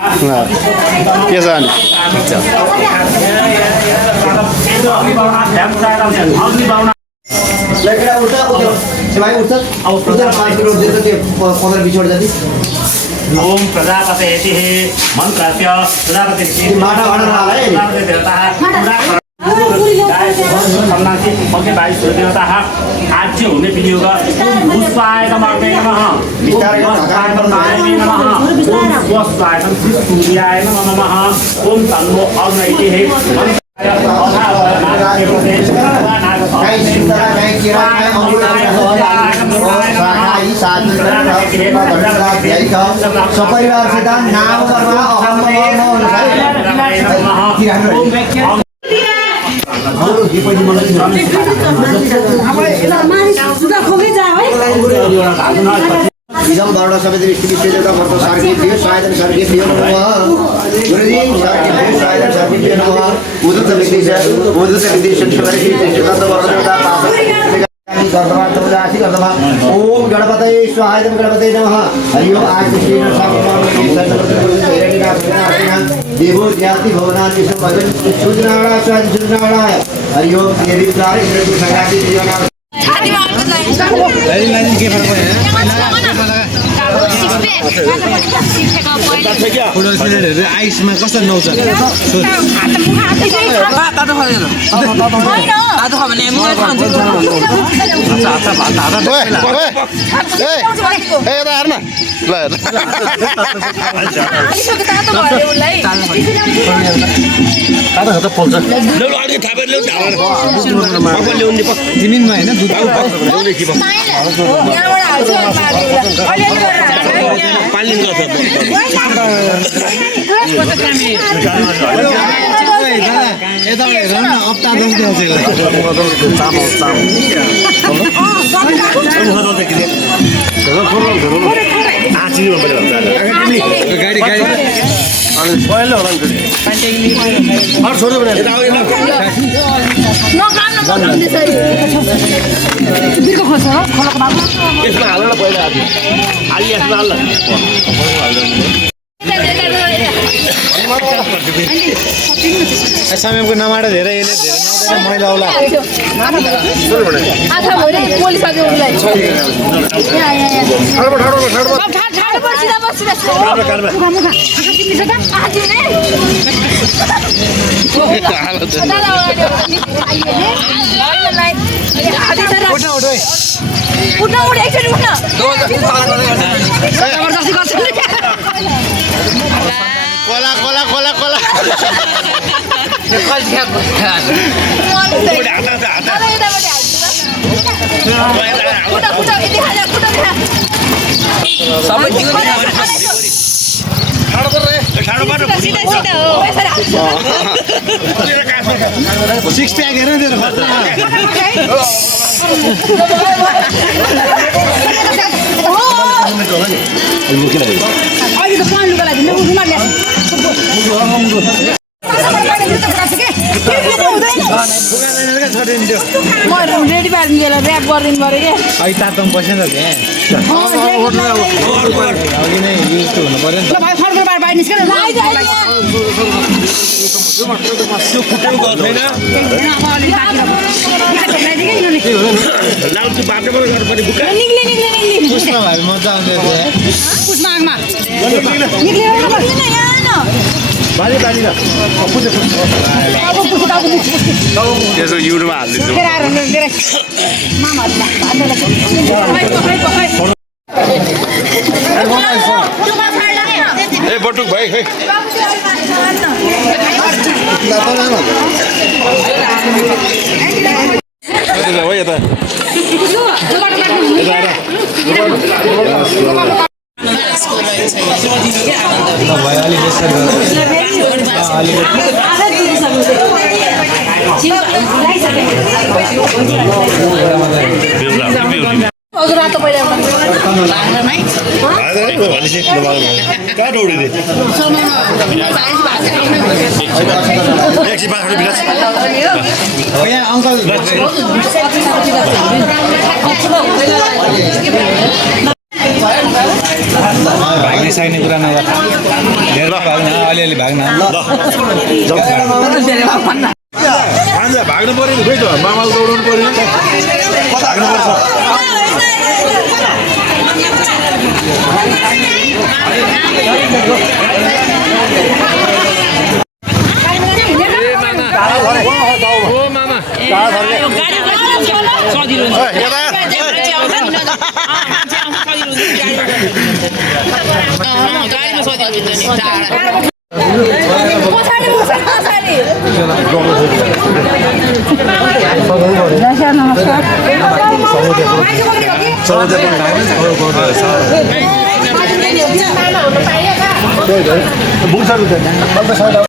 के छ अनि ओम प्रजापते मंत्रस्य प्रजापति देवता आज्य होने विनियोग पुष्पाय नमः स्वस्वाय सूर्याय नमः ओम तन्नो अग्नये सपरिवारसित नाम पर्व इदम वर्ण समेत विष्णुदेवता वर्त सर्गेभ्यो स्वायदन सर्गेभ्यो नमः गुरुजी सर्गेभ्यो स्वायदन सर्गेभ्यो नमः उदुत विदेश ओम गणपतये स्वाहाय गणपतये नमः हरि ओम आकृष्ण देवो ज्ञाति भवनानि भजन सुजनाड़ा स्वाद सुजनाड़ा हरि ओम देवी द्वारे इंद्र संगाति जीवना छाती में आवाज लाइन के फर्क है आइसमा कस्तो नौछ समयको नमाडा धेरै मैला होला Cola Cola Cola Cola six pack हेर रेडी पारिदिनु ऱ्याप गरिदिनु पऱ्यो क्या अहिले तातो बसेन त अघि नै युज त हुनु पऱ्यो मजा यसो युट्युबमा हालिदिन्छु ए बटुक भाइ खै हो यता रातो पहिला भाग्ने सक्ने कुरा नगर अहिले भाग्न भान्जा भाग्नु पर्यो नि खोइ त मामाल दौडाउनु पर्यो भाग्नु पर्छ नमस्कार